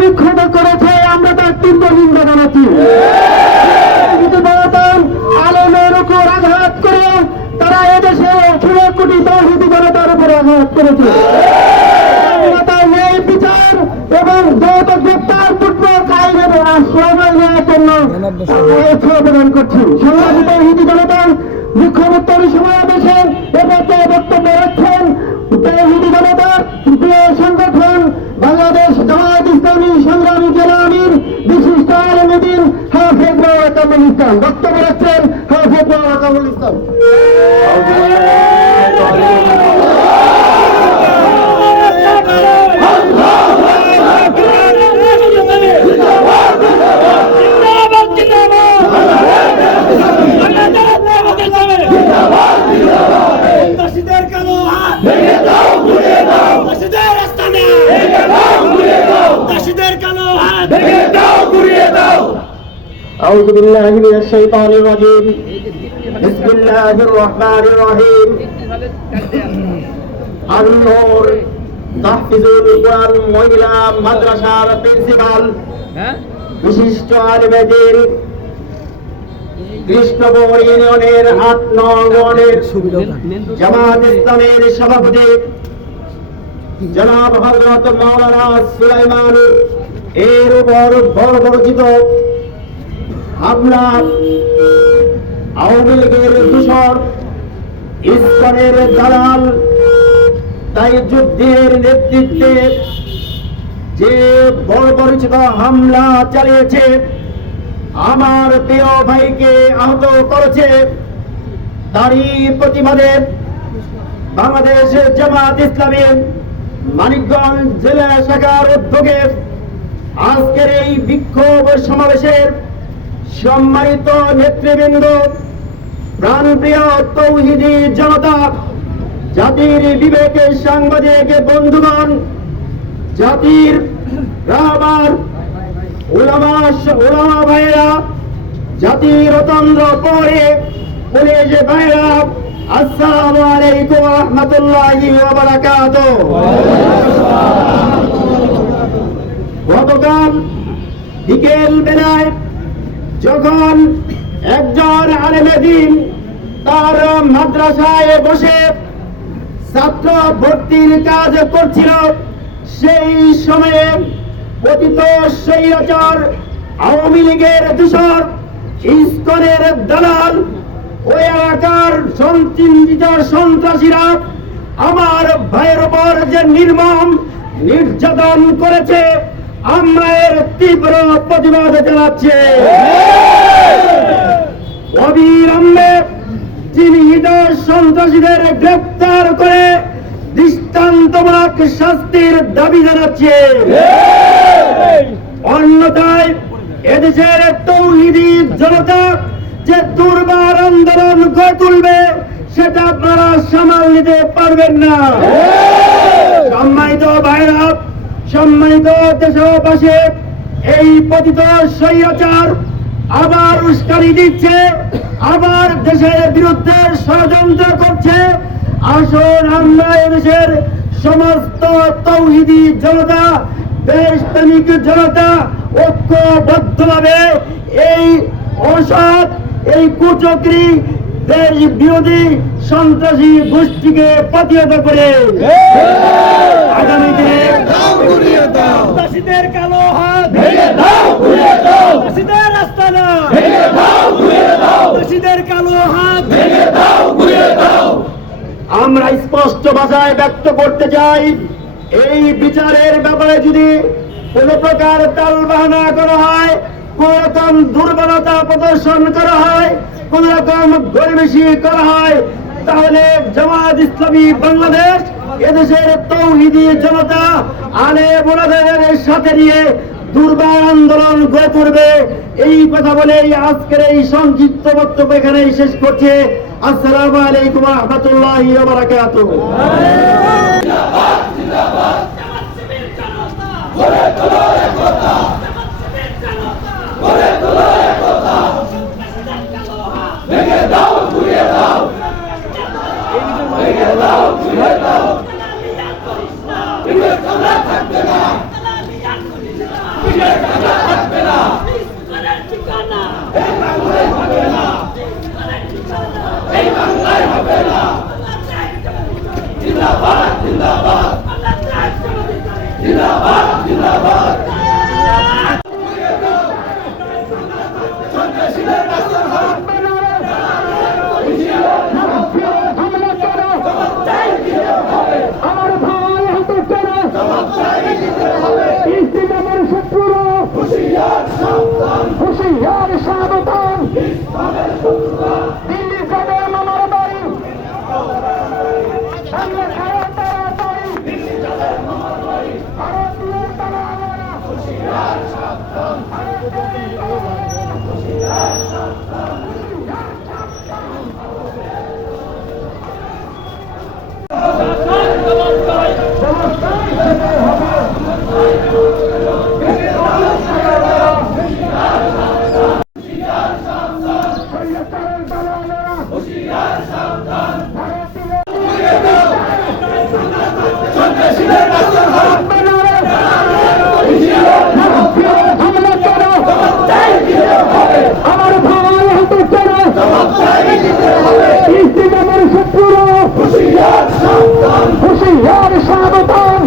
বিক্ষত করেছে আমরা তার তীব্র নিন্দা জানাচ্ছি। আলেমের উপর আঘাত করে তারা এদেশে 16 কোটি তৌহিদি জনতার উপর আঘাত করেছে। ন্যায় বিচার এবং যৌথ গ্রেপ্তার পূর্বক আইনের আশ্রয় নেওয়ার জন্য প্রদান করছি। সংগ্রামী তৌহিদি জনতার বিক্ষোভোত্তর সমাবেশে এবছর বক্তব্য রাখছেন তৌহিদি জনতার প্রিয় সংগঠন বাংলাদেশ জামায়াত ইসলামী সংগ্রামী জেলা আমির বিশিষ্ট আলেমুদ্দিন হাফেজ মাওলানা কামরুল ইসলাম। বক্তব্য রাখছেন হাফেজ মাওলানা কামরুল ইসলাম। أعوذ بالله من الشيطان الرجيم بسم الله الرحمن الرحيم النور তাহফিজুল কোরআন মহিলা মাদ্রাসার প্রিন্সিপাল বিশিষ্ট আলেম দ্বীন কৃষ্ণপুর ইউনিয়নের ৮ নং ওয়ার্ডের জামায়াত ইসলামের সভাপতি জনাব হযরত মাওলানা সুলাইমান এর উপর বর্বরচিত হামলা, আওয়ামী লীগের দূষণ, ইসলামের দালাল তাই যুদ্ধের নেতৃত্বে যে বর্বরচিত হামলা চালিয়েছে, আমার প্রিয় ভাইকে আহত করেছে, তারই প্রতিবাদে বাংলাদেশ জামায়াত ইসলামী মানিকগঞ্জ জেলা শাখার উদ্যোগে আজকের এই বিক্ষোভ সমাবেশের সম্মানিত নেতৃবৃন্দ, প্রাণপ্রিয় তৌহিদি জনতা, জাতির বিবেকের সাংবাদিক বন্ধুগণ, জাতির রাহবার উলামা ভাইরা, জাতির অতন্দ্র পরে পুলিশ ভাইরা, আসসালামু আলাইকুম ওয়া রাহমাতুল্লাহি ওয়া বারাকাতুহু। গতকাল বিকেল বেলায় যখন একজন আলেমে দ্বীন তার মাদ্রাসায় বসে ছাত্র ভর্তির কাজ করছিল, সেই সময়ে পতিত স্বৈরাচার আওয়ামী লীগের দূষর, ইসকনের দালাল, ওই এলাকার সন্ত্রাসীরা সন্ত্রাসীরা আমার ভাইয়ের উপর যে নির্মম নির্যাতন করেছে, আমরা এর তীব্র প্রতিবাদ জানাচ্ছি। অবিলম্বে চিহ্নিত সন্ত্রাসীদের গ্রেপ্তার করে দৃষ্টান্তমূলক শাস্তির দাবি জানাচ্ছি। অন্যথায় এদেশের তৌহিদি জনতা যে দুর্বার আন্দোলন গড়ে তুলবে, সেটা আপনারা সামাল নিতে পারবেন না। সম্মানিত ভাইরা, সম্মানিত দেশবাসী, এই পতিত স্বৈরাচার আবার উস্কানি দিচ্ছে, আবার দেশের বিরুদ্ধে ষড়যন্ত্র করছে। আসুন আমরা এদেশের সমস্ত তৌহিদি জনতা, দেশপ্রেমিক জনতা ঐক্যবদ্ধভাবে এই অসৎ, এই কুচক্রী, দেশ বিরোধী সন্ত্রাসী গোষ্ঠীকে প্রতিহত করে আগামী দিনে চাষীদের কালো হাত ভেঙে দাও, ঘুরিয়ে দাও, চাষীদের আস্তানা ভেঙে দাও, ঘুরিয়ে দাও, চাষীদের কালো হাত ভেঙে দাও, ঘুরিয়ে দাও। আমরা স্পষ্ট ভাষায় ব্যক্ত করতে চাই, এই বিচারের ব্যাপারে যদি কোন প্রকার টালবাহানা করা হয়, কোন রকম দুর্বলতা প্রদর্শন করা হয়, কোন রকম গরিবেশি করা হয়, তাহলে জামায়াত ইসলামী বাংলাদেশ এদেশের তৌহিদি জনতা আলেম ওলামাদের সাথে নিয়ে দুর্বার আন্দোলন গড়ে তুলবে। এই কথা বলে আজকের এই সংক্ষিপ্ত বক্তব্য এখানেই শেষ করছে। আসসালামু আলাইকুম ওয়া রাহমাতুল্লাহি ওয়া বারাকাতুহু। থাকবে না। ইসলামের ঠিকানা আমার ভাই হাতে কেনা ইসলামের শত্রুরা হুঁশিয়ার সাবধান দিল্লি যাবে আমার বাড়ি সামনে খারাপ তাড়াতাড়ি ভারতীয় তালাবারা হুঁশিয়ার সাবধান আমার ভাই হাতে কেনা ইসলামের শত্রুরা হুঁশিয়ার সাবধান